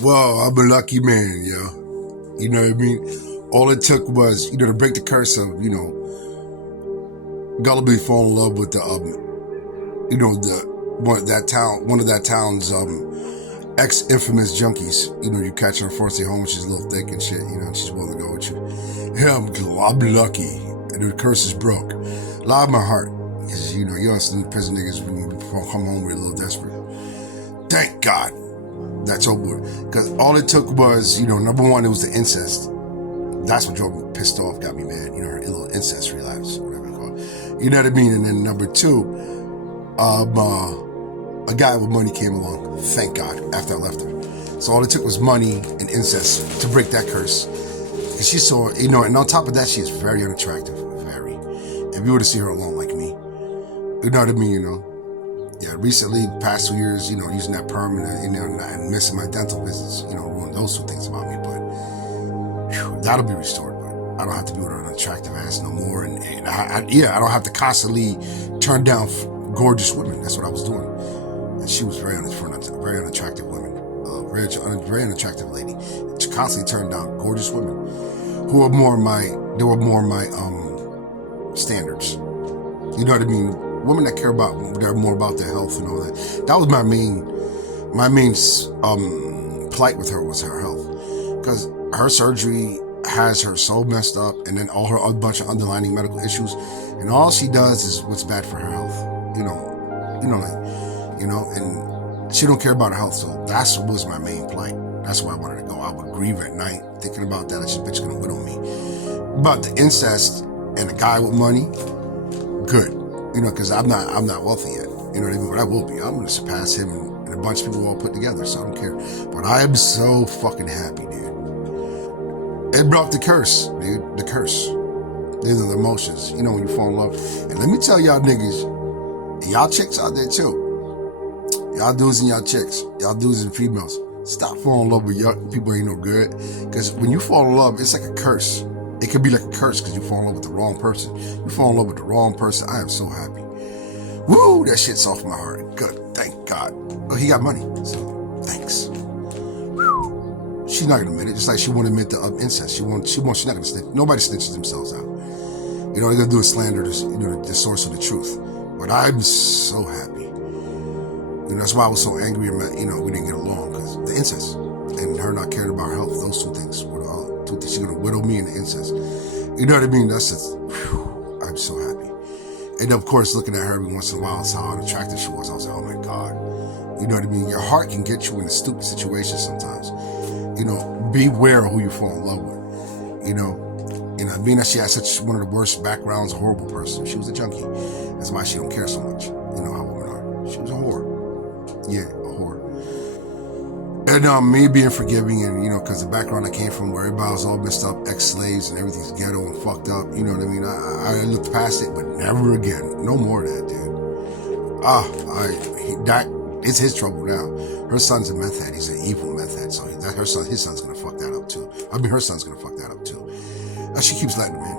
Well, I'm a lucky man, yo. You know what I mean? All it took was, to break the curse of, gullibly fall in love with the, the one of that town's ex infamous junkies. You catch her first day home, she's a little thick and shit. She's willing to go with you. Yeah, I'm lucky, and the curse is broke. Lie my heart, because you us in the prison niggas when we come home, we're a little desperate. Thank God. That's over with. Because all it took was, number one, it was the incest. That's what drove me pissed off, got me mad. Her little incest relapse, whatever you call it. You know what I mean? And then number two, a guy with money came along. Thank God, after I left her. So all it took was money and incest to break that curse. And she saw, and on top of that, she is very unattractive. Very. If you were to see her alone like me, you know what I mean, Yeah, recently, past 2 years, using that perm and missing my dental visits, ruined those two things about me. But that'll be restored. But I don't have to be with an attractive ass no more. And I don't have to constantly turn down gorgeous women. That's what I was doing. And she was very unattractive woman, very unattractive lady. She constantly turned down gorgeous women who were more my standards. You know what I mean? Women that care they're more about their health and all that. That was my main plight with her, was her health, because her surgery has her so messed up, and then a bunch of underlying medical issues, and all she does is what's bad for her health. And she don't care about her health. So that was my main plight. That's why I wanted to go. I would grieve at night thinking about that. This bitch gonna widow me. But the incest and the guy with money, good. Because I'm not wealthy yet. You know what I mean? But I will be. I'm going to surpass him and a bunch of people all put together, so I don't care. But I am so fucking happy, dude. It broke the curse, dude. The curse. These are the emotions, when you fall in love. And let me tell y'all niggas, and y'all chicks out there too, y'all dudes and y'all chicks, y'all dudes and females, stop falling in love with people who ain't no good. Because when you fall in love, it's like a curse. It could be like a curse because you fall in love with the wrong person. You fall in love with the wrong person. I am so happy. Woo, that shit's off my heart. Good, thank God. Oh, he got money, so thanks. Whew. She's not gonna admit it, just like she won't admit the incest. She's not gonna snitch. Nobody snitches themselves out. All they're gonna do is slander the source of the truth. But I'm so happy. That's why I was so angry. We didn't get along, because the incest and her not caring about her health. Those two things were the two things. She's gonna widow me and the incest. You know what I mean? That's just. Whew, I'm so happy. And of course, looking at her every once in a while, and how unattractive she was, I was like, oh my God. You know what I mean? Your heart can get you in a stupid situation sometimes. Beware of who you fall in love with. Being that she had such one of the worst backgrounds, a horrible person. She was a junkie. That's why she don't care so much. How women are. She was a whore. Yeah, a whore. And me being forgiving, and because the background I came from, where everybody was all messed up, ex-slaves, and everything's ghetto and fucked up, you know what I mean? I looked past it, but never again. No more of that, dude. That it's his trouble now. Her son's a meth head. He's an evil meth head, so his son's gonna fuck that up too. Her son's gonna fuck that up too. She keeps letting him in,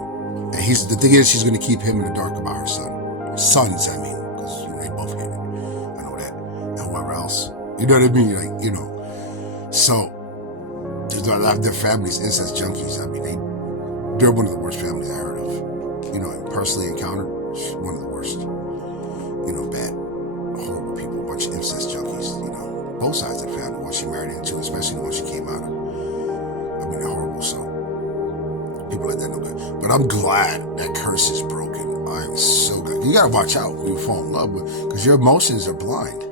and the thing is, she's gonna keep him in the dark about her son. Sons, I mean, because they both hate it. I know that, and whoever else. You know what I mean? So, their families, incest junkies. I mean, they're one of the worst families I heard of. And personally encountered, one of the worst. Bad, horrible people, a bunch of incest junkies. Both sides of the family. One she married into, especially the one she came out of. I mean, they're horrible. So, people like that no good. But I'm glad that curse is broken. I am so glad. You gotta watch out who you fall in love with, because your emotions are blind.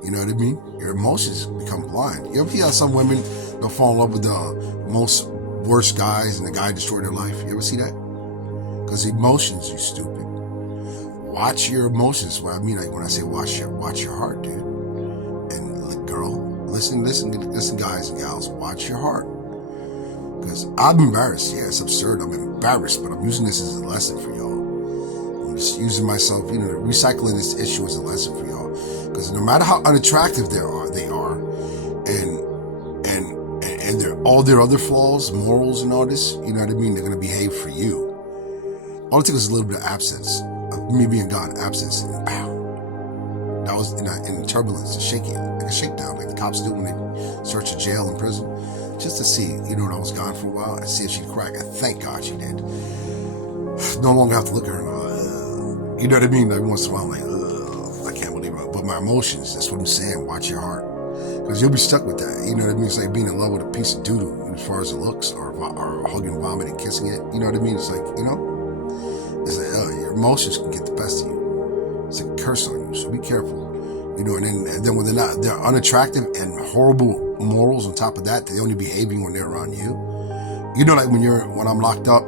You know what I mean? Your emotions become blind. You ever see how some women, they'll fall in love with the most worst guys and the guy destroyed their life? You ever see that? Because emotions, you stupid. Watch your emotions. What I mean, like when I say watch your heart, dude. And girl, listen, guys and gals, watch your heart. Because I'm embarrassed. Yeah, it's absurd. I'm embarrassed, but I'm using this as a lesson for y'all. I'm just using myself, recycling this issue as a lesson for y'all. Because no matter how unattractive they are, and all their other flaws, morals, and all this, you know what I mean? They're gonna behave for you. All it took was a little bit of absence, of me being gone, absence, and pow. That was in turbulence, shaking, like a shakedown, like the cops do when they search jail and prison, just to see, you know, when I was gone for a while, and see if she'd crack. And thank God she did. No longer have to look at her and go, you know what I mean? Like once in a while, I'm like, I can't believe it. But my emotions, that's what I'm saying. Watch your heart. Because you'll be stuck with that. You know what I mean? It's like being in love with a piece of doo-doo as far as it looks, or hugging vomit and kissing it. You know what I mean? It's like, you know, it's like, your emotions can get the best of you. It's like a curse on you. So be careful. You know, and then when they're unattractive and horrible morals on top of that, they're only behaving when they're around you. You know, like when I'm locked up,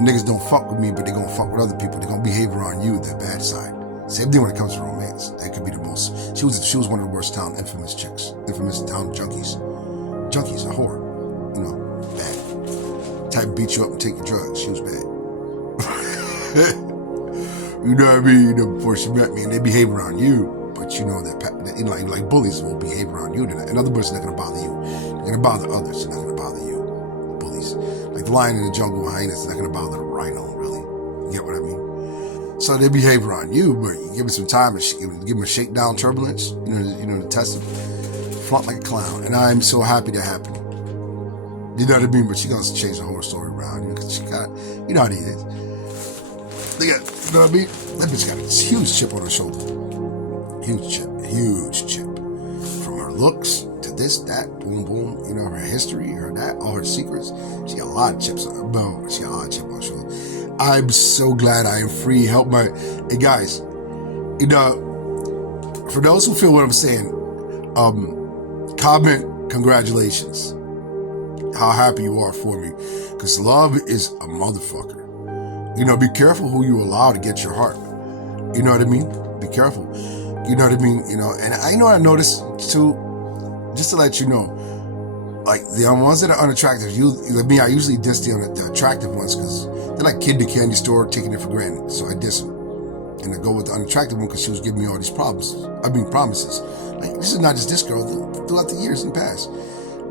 niggas don't fuck with me, but they're gonna fuck with other people. They're gonna behave around you, their bad side. Same thing when it comes to romance. That could be the most. She was one of the worst town infamous chicks. Infamous town junkies. Junkies, a whore. You know, bad. Type beat you up and take your drugs. She was bad. You know what I mean? You know, before she met me, and they behave around you, but you know that, you know, like bullies will behave around you. In other words, they're not gonna bother you. They're gonna bother others. They're not gonna bother you. Bullies, like the lion in the jungle hyenas, they're not gonna bother the rhino. Really, you get what I mean? So they behave around you, but you give them some time and give them a shakedown turbulence. You know, to test them. Front like a clown, and I'm so happy that happened. You know what I mean? But she gonna change the whole story around. You know, cause she got, you know how it is. They got, you know what I mean? That bitch got a huge chip on her shoulder. Huge chip. From her looks to this, that, boom, boom. You know, her history, her that, all her secrets. She got a lot of chips on her. No, she got a lot of chip on her shoulder. I'm so glad I am free. Help my, hey guys, you know, for those who feel what I'm saying, comment congratulations. How happy you are for me. Because love is a motherfucker. You know, be careful who you allow to get your heart. You know what I mean? Be careful. You know what I mean? You know, and I know I noticed too, just to let you know, like the ones that are unattractive, like me, I usually diss the attractive ones because they're like kid in the candy store taking it for granted. So I diss them. And I go with the unattractive one because she was giving me all these promises. Like, this is not just this girl, throughout the years in the past.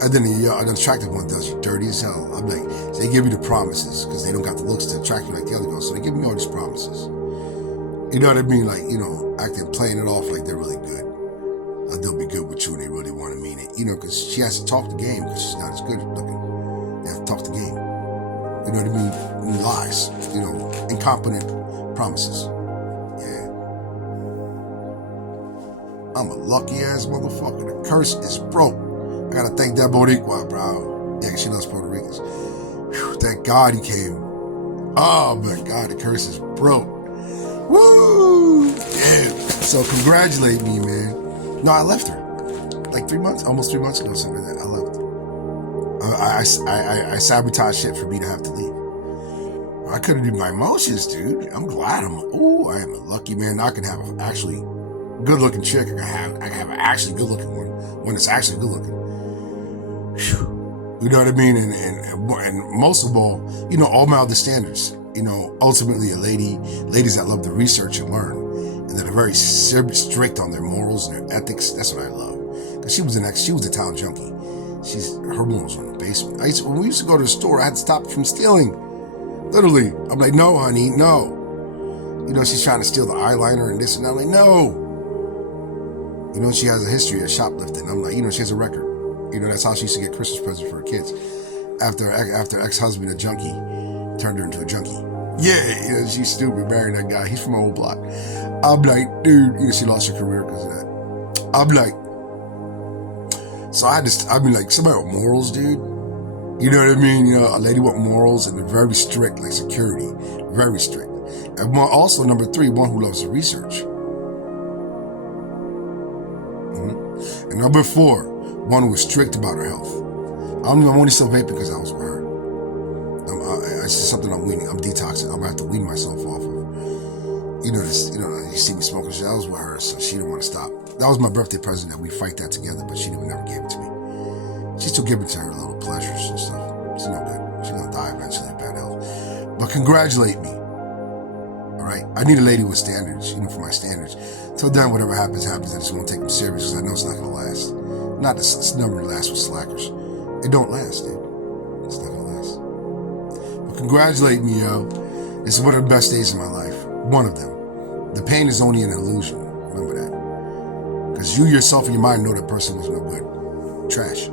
And then the unattractive one does you dirty as hell. I'm like, so they give you the promises because they don't got the looks to attract you like the other girls. So they give me all these promises. You know what I mean? Like, you know, playing it off like they're really good. They'll be good with you and they really want to mean it. You know, because she has to talk the game because she's not as good looking. They have to talk the game. You know what I mean? Lies. You know, incompetent promises. Yeah. I'm a lucky ass motherfucker. The curse is broke. I gotta thank that Boricua, bro. Yeah, she loves Puerto Ricans. Whew, thank God he came. Oh my God, the curse is broke. Woo! Yeah. So congratulate me, man. No, I left her. Like almost 3 months ago, something like that. I left. I sabotaged shit for me to have to leave. I couldn't do my emotions, dude. I'm glad I am a lucky man. Now I can have an actually good looking chick. I can have an actually good looking one that's actually good looking. You know what I mean? And most of all, you know, all my other standards. You know, ultimately ladies that love to research and learn, and that are very strict on their morals and their ethics. That's what I love. Because she was a town junkie. Her morals were in the basement. When we used to go to the store, I had to stop her from stealing. Literally. I'm like, no, honey, no. You know, she's trying to steal the eyeliner and this and that. I'm like, no. You know, she has a history of shoplifting. I'm like, you know, she has a record. You know, that's how she used to get Christmas presents for her kids. After ex-husband, a junkie, turned her into a junkie. Yeah, you know, she's stupid, marrying that guy. He's from my old block. I'm like, dude, you know, she lost her career because of that. I'm like, so I mean, like, somebody with morals, dude. You know what I mean? You know, a lady with morals, and they're very strict, like security, very strict. And also, number 3, one who loves to research. Mm-hmm. And number 4, one who was strict about her health. I'm only still vaping because I was with her. It's just something I'm weaning. I'm detoxing. I'm gonna have to wean myself off of. You know this. You know, you see me smoking shit. I was with her, so she didn't want to stop. That was my birthday present, that we fight that together, but she never gave it to me. She's still giving it to her little pleasures and stuff. She's not good. She's gonna die eventually of bad health. But congratulate me. All right. I need a lady with standards. You know, for my standards. Till then, whatever happens, happens. I just want to take them serious because I know it's not gonna last. Not this. It's never gonna last with slackers. It don't last, dude. It's not gonna last. But congratulate me, yo. This is one of the best days of my life. One of them. The pain is only an illusion. Remember that. Because you yourself in your mind know that person was no good. Trash.